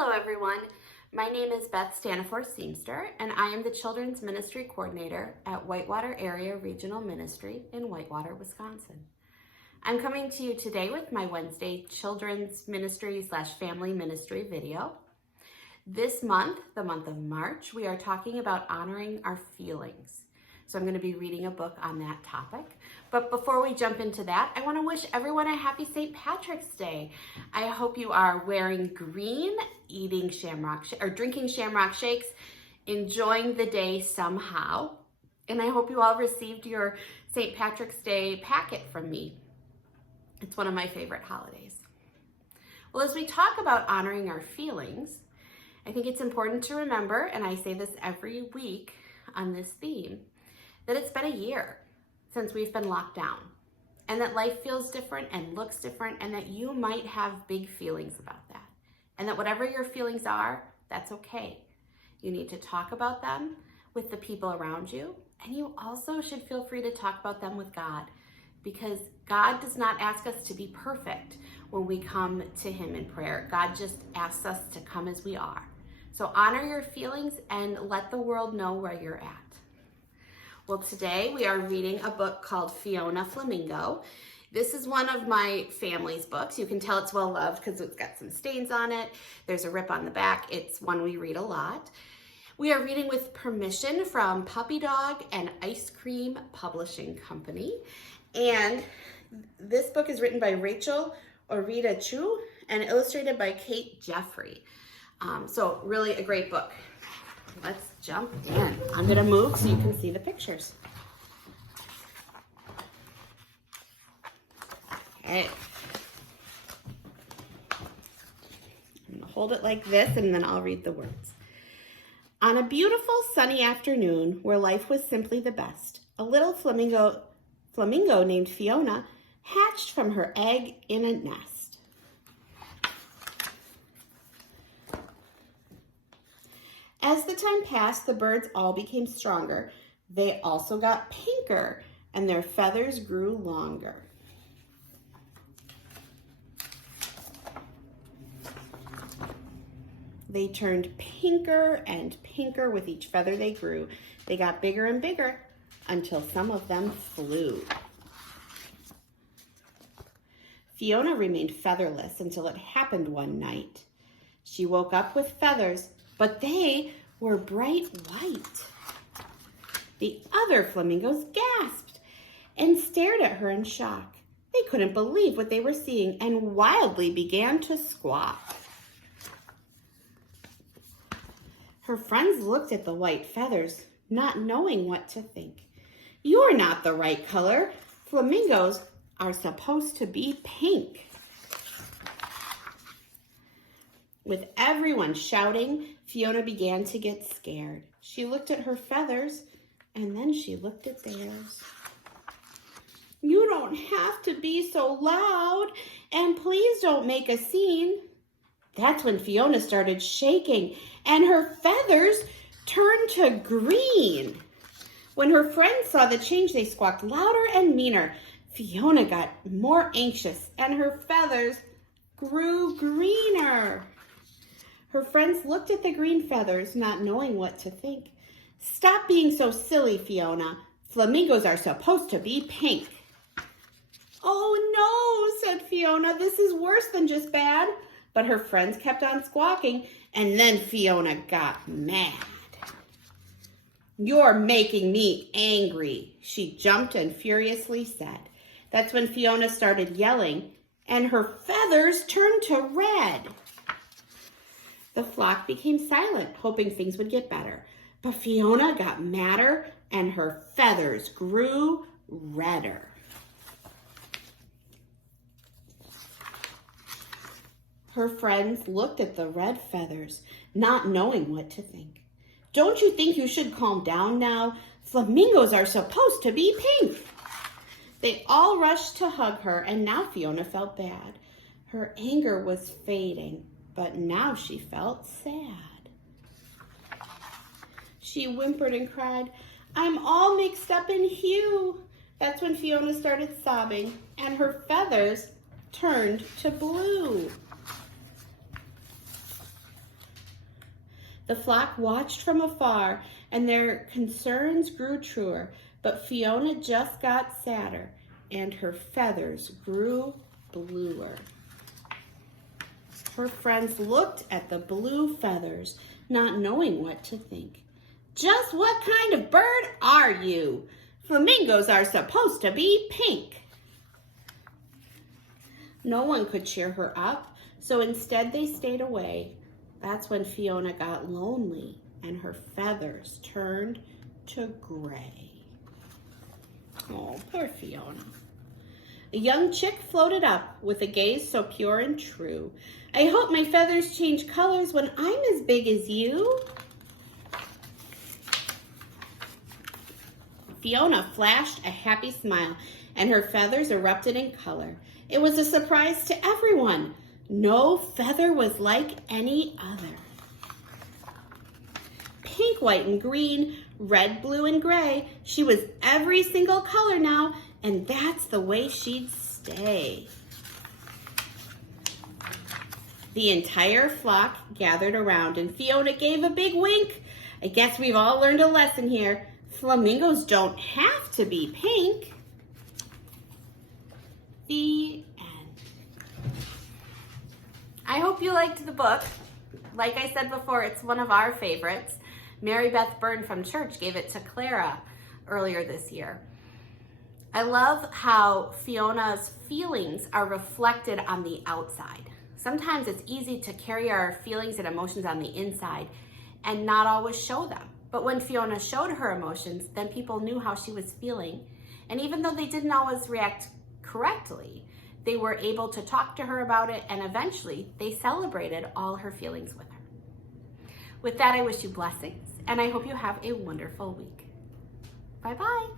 Hello everyone, my name is Beth Stanifor Seamster and I am the Children's Ministry Coordinator at Whitewater Area Regional Ministry in Whitewater, Wisconsin. I'm coming to you today with my Wednesday Children's Ministry / Family Ministry video. This month, the month of March, we are talking about honoring our feelings. So I'm going to be reading a book on that topic. But before we jump into that, I want to wish everyone a happy St. Patrick's Day. I hope you are wearing green, eating drinking shamrock shakes, enjoying the day somehow. And I hope you all received your St. Patrick's Day packet from me. It's one of my favorite holidays. Well, as we talk about honoring our feelings, I think it's important to remember, and I say this every week on this theme, that it's been a year since we've been locked down, and that life feels different and looks different, and that you might have big feelings about that. And that whatever your feelings are, that's okay. You need to talk about them with the people around you, and you also should feel free to talk about them with God, because God does not ask us to be perfect when we come to Him in prayer. God just asks us to come as we are. So honor your feelings and let the world know where you're at. Well, today we are reading a book called Fiona Flamingo. This is one of my family's books. You can tell it's well loved because it's got some stains on it. There's a rip on the back. It's one we read a lot. We are reading with permission from Puppy Dog and Ice Cream Publishing Company. And this book is written by Rachel Orita Chu and illustrated by Kate Jeffrey. So really a great book. Let's jump in. I'm going to move so you can see the pictures. Okay. I'm going to hold it like this and then I'll read the words. On a beautiful sunny afternoon where life was simply the best, a little flamingo named Fiona hatched from her egg in a nest. As the time passed, the birds all became stronger. They also got pinker, and their feathers grew longer. They turned pinker and pinker with each feather they grew. They got bigger and bigger until some of them flew. Fiona remained featherless until it happened one night. She woke up with feathers, but they were bright white. The other flamingos gasped and stared at her in shock. They couldn't believe what they were seeing and wildly began to squawk. Her friends looked at the white feathers, not knowing what to think. "You're not the right color. Flamingos are supposed to be pink." With everyone shouting, Fiona began to get scared. She looked at her feathers, and then she looked at theirs. "You don't have to be so loud, and please don't make a scene." That's when Fiona started shaking, and her feathers turned to green. When her friends saw the change, they squawked louder and meaner. Fiona got more anxious, and her feathers grew greener. Her friends looked at the green feathers, not knowing what to think. "Stop being so silly, Fiona. Flamingos are supposed to be pink." "Oh no," said Fiona, "this is worse than just bad." But her friends kept on squawking, and then Fiona got mad. "You're making me angry," she jumped and furiously said. That's when Fiona started yelling, and her feathers turned to red. The flock became silent, hoping things would get better. But Fiona got madder, and her feathers grew redder. Her friends looked at the red feathers, not knowing what to think. "Don't you think you should calm down now? Flamingos are supposed to be pink." They all rushed to hug her, and now Fiona felt bad. Her anger was fading, but now she felt sad. She whimpered and cried, "I'm all mixed up in hue." That's when Fiona started sobbing, and her feathers turned to blue. The flock watched from afar, and their concerns grew truer, but Fiona just got sadder, and her feathers grew bluer. Her friends looked at the blue feathers, not knowing what to think. "Just what kind of bird are you? Flamingos are supposed to be pink." No one could cheer her up, so instead they stayed away. That's when Fiona got lonely and her feathers turned to gray. Oh, poor Fiona. A young chick floated up with a gaze so pure and true. "I hope my feathers change colors when I'm as big as you." Fiona flashed a happy smile, and her feathers erupted in color. It was a surprise to everyone. No feather was like any other. Pink, white, and green, red, blue, and gray. She was every single color now, and that's the way she'd stay. The entire flock gathered around, and Fiona gave a big wink. "I guess we've all learned a lesson here. Flamingos don't have to be pink." The end. I hope you liked the book. Like I said before, it's one of our favorites. Mary Beth Byrne from church gave it to Clara earlier this year. I love how Fiona's feelings are reflected on the outside. Sometimes it's easy to carry our feelings and emotions on the inside and not always show them. But when Fiona showed her emotions, then people knew how she was feeling. And even though they didn't always react correctly, they were able to talk to her about it, and eventually they celebrated all her feelings with her. With that, I wish you blessings, and I hope you have a wonderful week. Bye-bye.